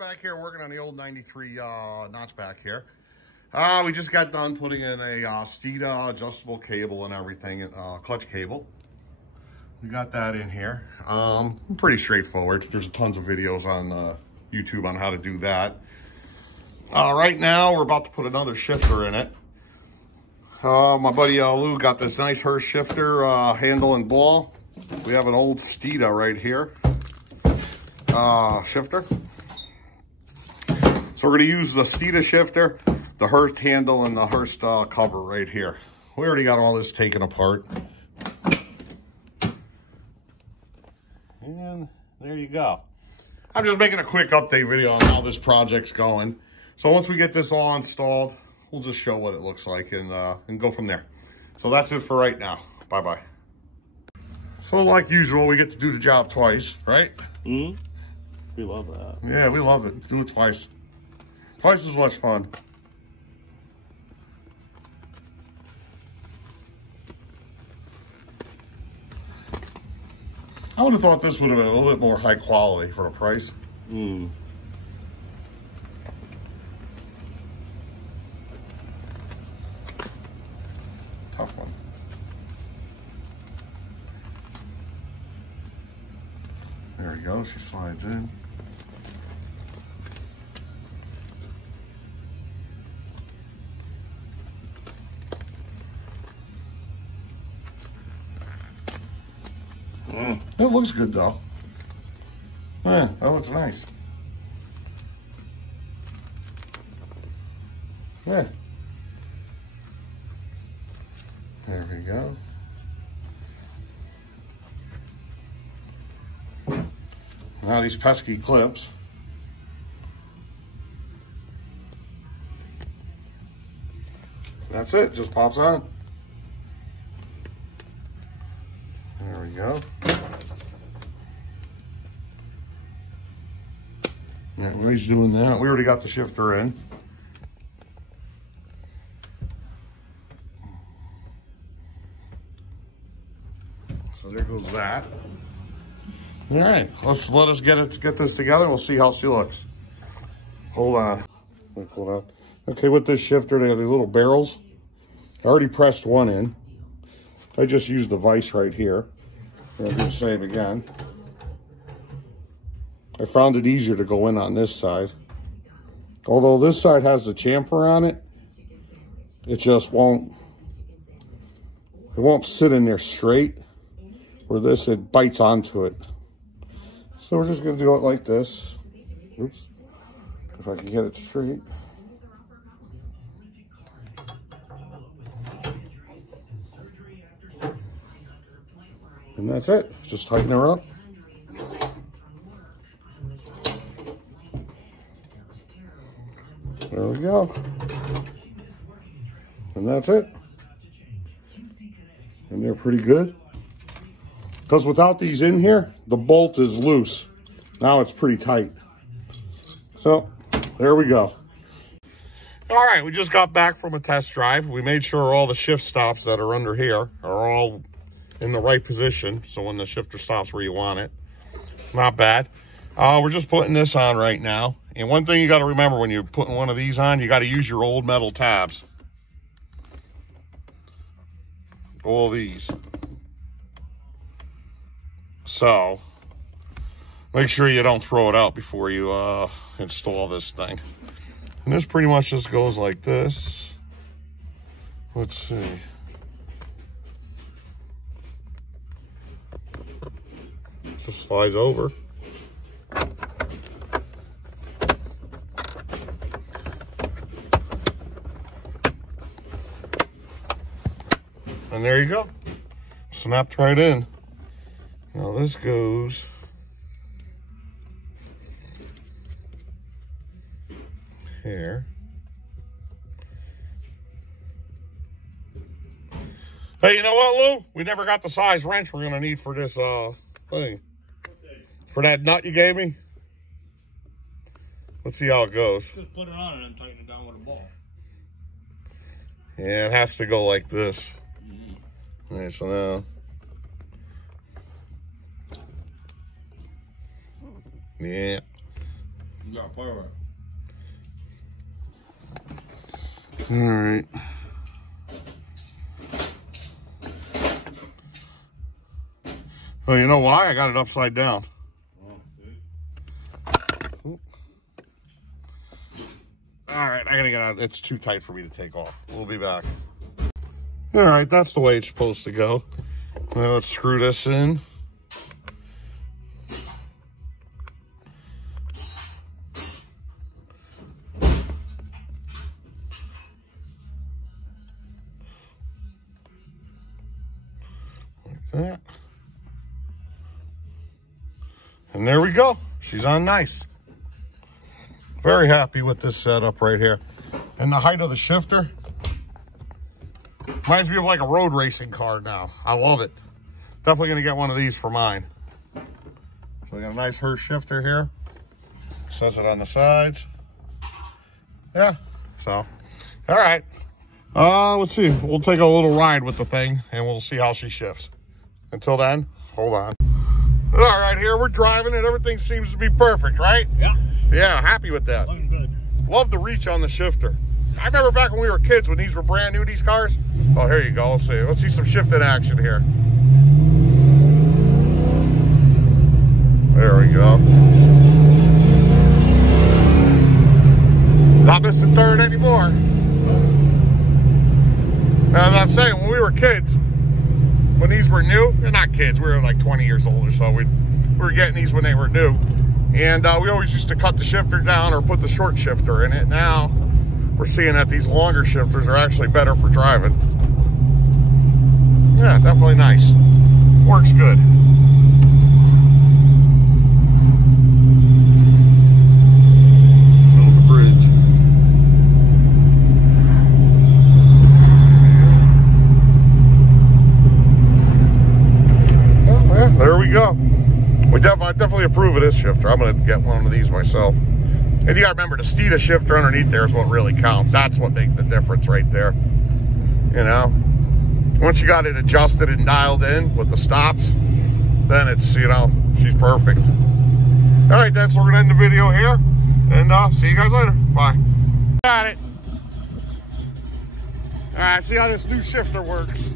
back here working on the old 93 notchback here. We just got done putting in a Steeda adjustable cable and everything, clutch cable. We got that in here. Pretty straightforward. There's tons of videos on YouTube on how to do that. Right now, we're about to put another shifter in it. My buddy Lou got this nice Hurst shifter handle and ball. We have an old Steeda right here. Shifter. So we're going to use the Steeda shifter, the Hurst handle, and the Hurst cover right here. We already got all this taken apart. And there you go. I'm just making a quick update video on how this project's going. So once we get this all installed, we'll just show what it looks like and go from there. So that's it for right now. Bye-bye. So like usual, we get to do the job twice, right? Mm-hmm. We love that. Yeah, we love it. Do it twice. Twice as much fun. I would have thought this would have been a little bit more high quality for the price. Mm. Tough one. There we go. She slides in. It looks good though. Yeah, that looks nice. Yeah. There we go. Now these pesky clips. That's it, just pops on. There we go. Yeah, while he's doing that, we already got the shifter in. So there goes that. All right, let us get this together. We'll see how she looks. Hold on. Let me pull it up. Okay, with this shifter, they have these little barrels. I already pressed one in. I just used the vise right here. I'll do the same again. I found it easier to go in on this side. Although this side has the chamfer on it, it just won't sit in there straight. Where this, it bites onto it. So we're just gonna do it like this. Oops, if I can get it straight. And that's it, just tighten her up. There we go. And that's it. And they're pretty good. Because without these in here, the bolt is loose. Now it's pretty tight. So, there we go. All right, we just got back from a test drive. We made sure all the shift stops that are under here are all in the right position. So when the shifter stops where you want it. Not bad. We're just putting this on right now. And one thing you got to remember when you're putting one of these on, you got to use your old metal tabs. All these. So, make sure you don't throw it out before you install this thing. And this pretty much just goes like this. Let's see. Just slides over. And there you go. Snapped right in. Now this goes here. Hey, you know what, Lou? We never got the size wrench we're gonna need for this thing. For that nut you gave me. Let's see how it goes. Just put it on and then tighten it down with a ball. Yeah, it has to go like this. Okay, so now. Yeah. Yeah, perfect. All right. Oh, you know why? I got it upside down. All right, I gotta get out. It's too tight for me to take off. We'll be back. All right, that's the way it's supposed to go. Now let's screw this in. Like that. And there we go. She's on nice. Very happy with this setup right here. And the height of the shifter reminds me of like a road racing car now. I love it. Definitely gonna get one of these for mine. So we got a nice Hurst shifter here. Says it on the sides. Yeah, so, all right. Let's see, we'll take a little ride with the thing and we'll see how she shifts. Until then, hold on. All right, here we're driving and everything seems to be perfect, right? Yeah. Yeah, happy with that. Looking good. Love the reach on the shifter. I remember back when we were kids when these were brand new, these cars. Oh, here you go. Let's see. Let's see some shifting action here. There we go. Not missing third anymore. Now, as I was saying, when we were kids, when these were new, they're not kids, we were like 20 years old or so. We were getting these when they were new. And we always used to cut the shifter down or put the short shifter in it. Now, we're seeing that these longer shifters are actually better for driving. Yeah, definitely nice. Works good. On the bridge. Oh, yeah, there we go. I definitely approve of this shifter. I'm going to get one of these myself. And you got to remember, the Steeda shifter underneath there is what really counts. That's what makes the difference right there. You know? Once you got it adjusted and dialed in with the stops, then it's, you know, she's perfect. All right, then, so we're going to end the video here. And see you guys later. Bye. Got it. All right, see how this new shifter works.